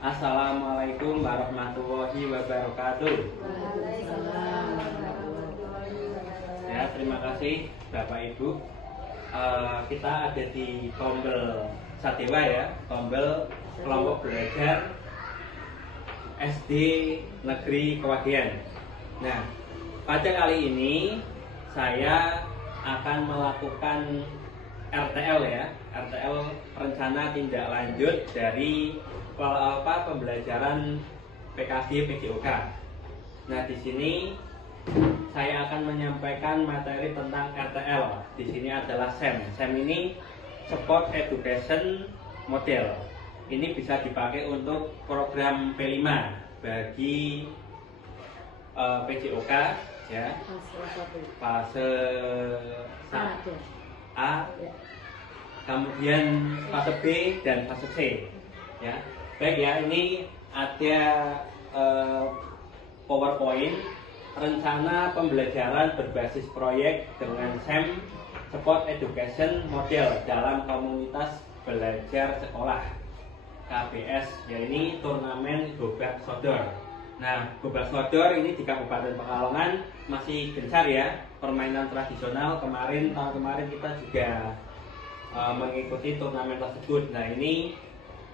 Assalamualaikum warahmatullahi wabarakatuh. Ya, terima kasih Bapak Ibu. Kita ada di Tombel Sadewa ya, Tombel kelompok belajar SD Negeri Kewagian. Nah, pada kali ini saya akan melakukan RTL ya, RTL rencana tindak lanjut dari pembelajaran PKG PJOK. Nah, di sini saya akan menyampaikan materi tentang RTL. Di sini adalah SEM. SEM ini Sport Education Model. Ini bisa dipakai untuk program P5 bagi PJOK ya. Fase A, kemudian fase B dan fase C ya. Baik ya, ini ada PowerPoint rencana pembelajaran berbasis proyek dengan SEM Sport Education Model dalam komunitas belajar sekolah KBS, ya ini turnamen Gobak Sodor. Nah, Gobak Sodor ini di Kabupaten Pekalongan masih gencar ya, permainan tradisional. Tahun kemarin kita juga mengikuti turnamen tersebut. Nah, ini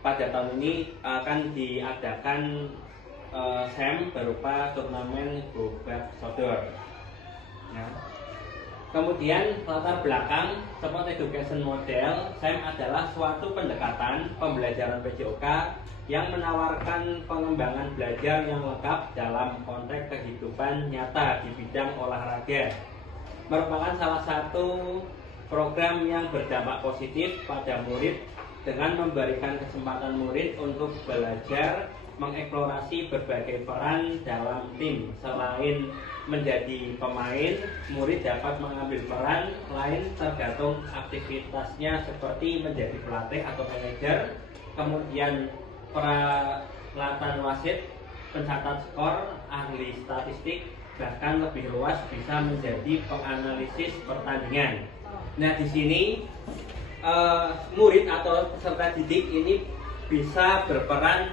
pada tahun ini akan diadakan SEM berupa turnamen Gobak Sodor. Ya. Kemudian latar belakang Sport Education Model SEM adalah suatu pendekatan pembelajaran PJOK yang menawarkan pengembangan belajar yang lengkap dalam konteks kehidupan nyata di bidang olahraga. Merupakan salah satu program yang berdampak positif pada murid dengan memberikan kesempatan murid untuk belajar mengeksplorasi berbagai peran dalam tim. Selain menjadi pemain, murid dapat mengambil peran lain tergantung aktivitasnya seperti menjadi pelatih atau manajer, kemudian peralatan wasit, pencatat skor, ahli statistik, bahkan lebih luas bisa menjadi penganalisis pertandingan. Nah, di sini murid atau peserta didik ini bisa berperan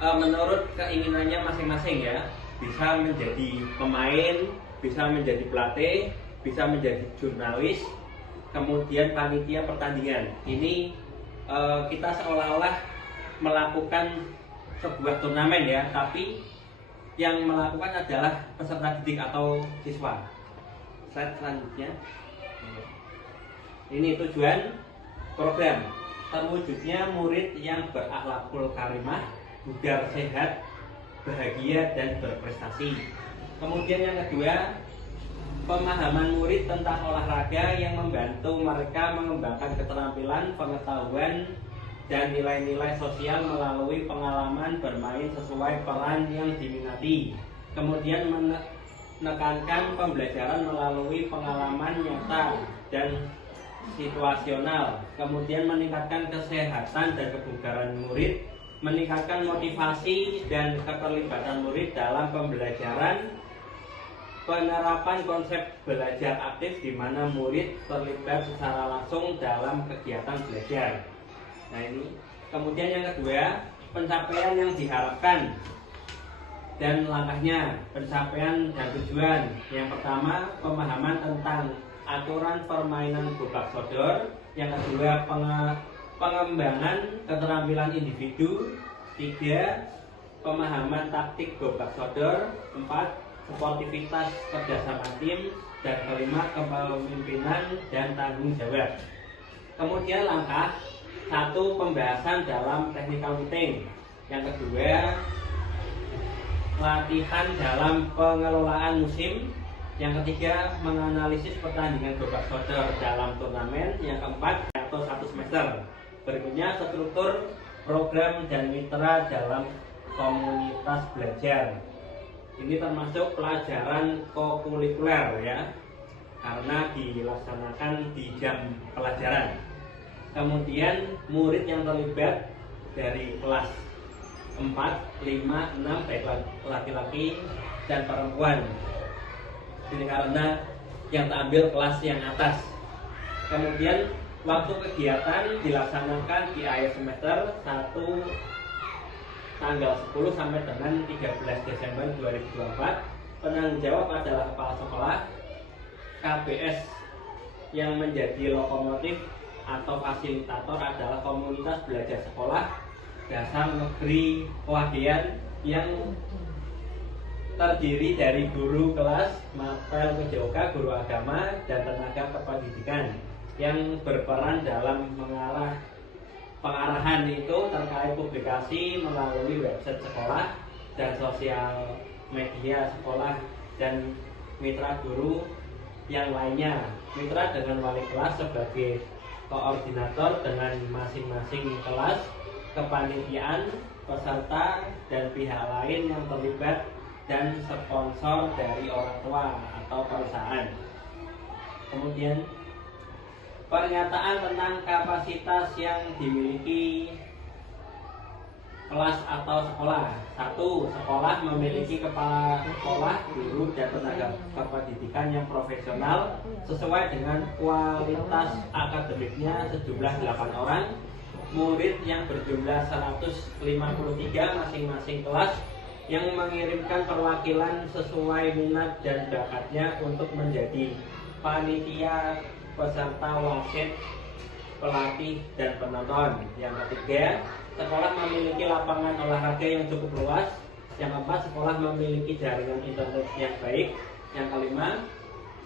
menurut keinginannya masing-masing ya. Bisa menjadi pemain, bisa menjadi pelatih, bisa menjadi jurnalis, kemudian panitia pertandingan. Ini kita seolah-olah melakukan sebuah turnamen ya, tapi yang melakukan adalah peserta didik atau siswa. Slide selanjutnya. Ini tujuan program, terwujudnya murid yang berakhlakul karimah, bugar sehat, bahagia dan berprestasi. Kemudian yang kedua, pemahaman murid tentang olahraga yang membantu mereka mengembangkan keterampilan, pengetahuan dan nilai-nilai sosial melalui pengalaman bermain sesuai peran yang diminati. Kemudian menekankan pembelajaran melalui pengalaman nyata dan situasional. Kemudian meningkatkan kesehatan dan kebugaran murid, meningkatkan motivasi dan keterlibatan murid dalam pembelajaran, penerapan konsep belajar aktif di mana murid terlibat secara langsung dalam kegiatan belajar. Nah, ini kemudian yang kedua, pencapaian yang diharapkan dan langkahnya, pencapaian dan tujuan. Yang pertama, pemahaman tentang aturan permainan Gobak Sodor. Yang kedua, pengembangan keterampilan individu. 3. Pemahaman taktik Gobak Sodor. 4. Sportivitas kerjasama tim. Dan 5. Kepemimpinan dan tanggung jawab. Kemudian langkah 1. Pembahasan dalam technical meeting. Yang kedua, latihan dalam pengelolaan musim. Yang ketiga, menganalisis pertandingan Gobak Sodor dalam turnamen. Yang keempat, atau 1 semester. Berikutnya, struktur program dan mitra dalam komunitas belajar. Ini termasuk pelajaran kokurikuler ya, karena dilaksanakan di jam pelajaran. Kemudian murid yang terlibat dari kelas 4, 5, 6 baik laki-laki dan perempuan. Ini karena yang terambil kelas yang atas. Kemudian waktu kegiatan dilaksanakan di akhir semester 1 tanggal 10 sampai dengan 13 Desember 2024. Penanggung jawab adalah kepala sekolah. KBS yang menjadi lokomotif atau fasilitator adalah komunitas belajar sekolah dasar negeri Pewagian yang terdiri dari guru kelas, mapel PJOK, guru agama, dan tenaga kependidikan yang berperan dalam pengarahan itu terkait publikasi melalui website sekolah dan sosial media sekolah dan mitra guru yang lainnya. Mitra dengan wali kelas sebagai koordinator dengan masing-masing kelas, kepanitiaan, peserta, dan pihak lain yang terlibat, dan sponsor dari orang tua atau perusahaan. Kemudian pernyataan tentang kapasitas yang dimiliki kelas atau sekolah. 1. Sekolah memiliki kepala sekolah, guru, dan tenaga kependidikan yang profesional sesuai dengan kualitas akademiknya sejumlah 8 orang, murid yang berjumlah 153 masing-masing kelas, yang mengirimkan perwakilan sesuai minat dan bakatnya untuk menjadi panitia, peserta, wasit, pelatih, dan penonton. Yang ketiga, sekolah memiliki lapangan olahraga yang cukup luas. Yang keempat, sekolah memiliki jaringan internet yang baik. Yang kelima,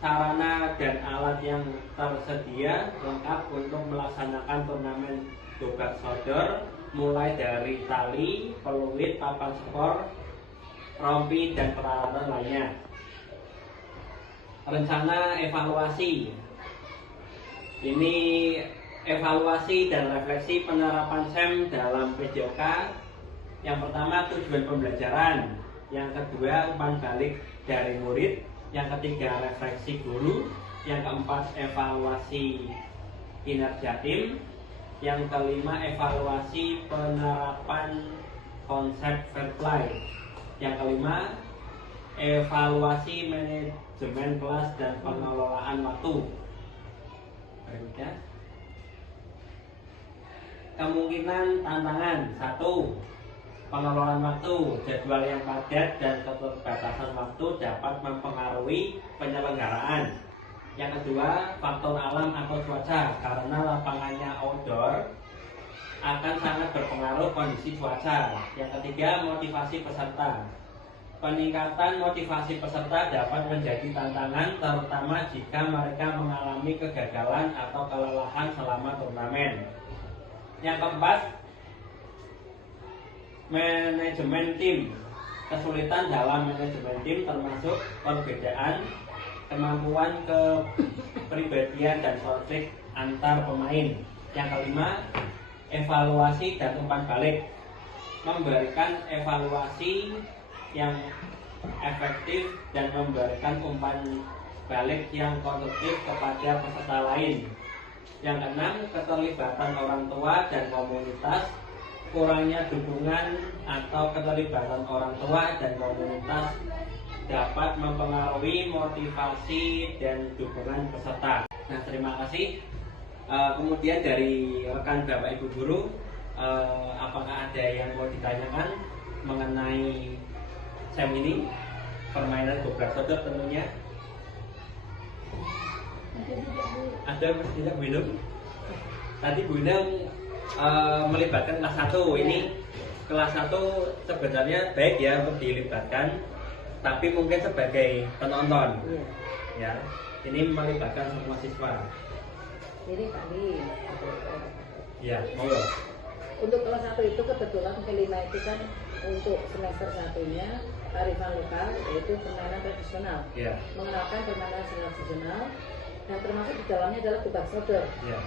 sarana dan alat yang tersedia lengkap untuk melaksanakan turnamen dobak sodor, mulai dari tali, peluit, papan skor, rompi, dan peralatan lainnya. Rencana evaluasi. Ini evaluasi dan refleksi penerapan SEM dalam PJOK. Yang pertama, tujuan pembelajaran. Yang kedua, umpan balik dari murid. Yang ketiga, refleksi guru. Yang keempat, evaluasi kinerja tim. Yang kelima, evaluasi penerapan konsep fair play. Yang kelima, evaluasi manajemen kelas dan pengelolaan waktu. Berikutnya, kemungkinan tantangan. 1. Pengelolaan waktu. Jadwal yang padat dan keterbatasan waktu dapat mempengaruhi penyelenggaraan. Yang kedua, faktor alam atau cuaca. Karena lapangannya outdoor, akan sangat berpengaruh kondisi cuaca. Yang ketiga, motivasi peserta. Peningkatan motivasi peserta dapat menjadi tantangan, terutama jika mereka mengalami kegagalan atau kelelahan selama turnamen. Yang keempat, manajemen tim. Kesulitan dalam manajemen tim termasuk perbedaan kemampuan kepribadian dan konflik antar pemain. Yang kelima, evaluasi dan umpan balik. Memberikan evaluasi yang efektif dan memberikan umpan balik yang konstruktif kepada peserta lain. Yang keenam, keterlibatan orang tua dan komunitas. Kurangnya dukungan atau keterlibatan orang tua dan komunitas dapat mempengaruhi motivasi dan dukungan peserta. Nah, terima kasih. Kemudian dari rekan Bapak Ibu Guru, apakah ada yang mau ditanyakan mengenai SEM ini, permainan dobrak sodor tentunya? Ada Mas tidak, Bu Inung? Tadi Bu Inung melibatkan kelas 1. Ini kelas 1 sebenarnya baik ya untuk dilibatkan, tapi mungkin sebagai penonton. Ya, ini melibatkan semua siswa. Ini kami. Ya, monggo. Untuk kelas 1 itu kebetulan kelima itu kan untuk semester 1-nya kearifan lokal, yaitu permainan tradisional. Ya. Mengenalkan permainan tradisional dan termasuk di dalamnya adalah dobak sodor. Ya.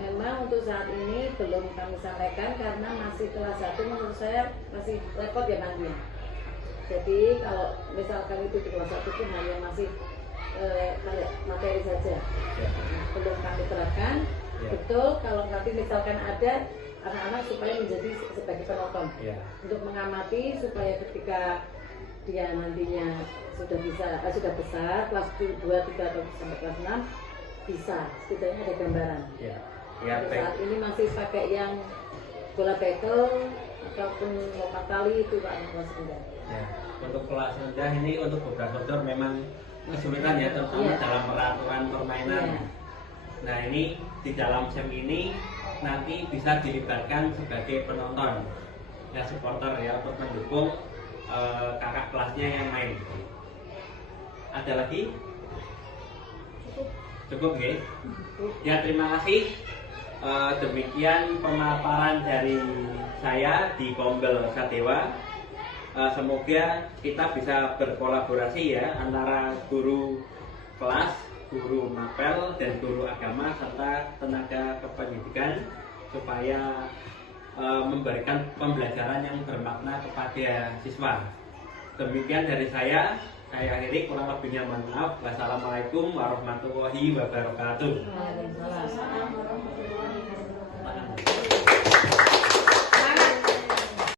Memang untuk saat ini belum kami sampaikan karena masih kelas 1, menurut saya masih repot ya nantinya. Jadi kalau misalkan itu di kelas 1 itu hanya masih kayak materi saja. Ya. Belum kami terapkan. Ya. Betul, kalau nanti misalkan ada anak-anak supaya menjadi sebagai penonton, Ya. untuk mengamati supaya ketika dia nantinya sudah besar, kelas 2, 3 atau sampai kelas 6 bisa setidaknya ada gambaran. Ya. Ya, Pada baik. saat ini masih pakai yang bola bekel kalaupun lompat tali itu Pak kelas rendah. Ya, untuk kelas rendah ini untuk beberapa motor memang kesulitan ya, terutama dalam peraturan permainan. Nah ini di dalam SEM ini nanti bisa dilibatkan sebagai penonton, ya supporter ya, untuk mendukung kakak kelasnya yang main. Ada lagi? Cukup ya? Ya terima kasih. Demikian pemaparan dari saya di Kombel Sadewa. Semoga kita bisa berkolaborasi ya antara guru kelas, guru mapel, dan guru agama serta tenaga kependidikan supaya memberikan pembelajaran yang bermakna kepada siswa. Demikian dari saya akhiri, kurang lebihnya mohon maaf. Wassalamualaikum warahmatullahi wabarakatuh. Waalaikumsalam warahmatullahi wabarakatuh.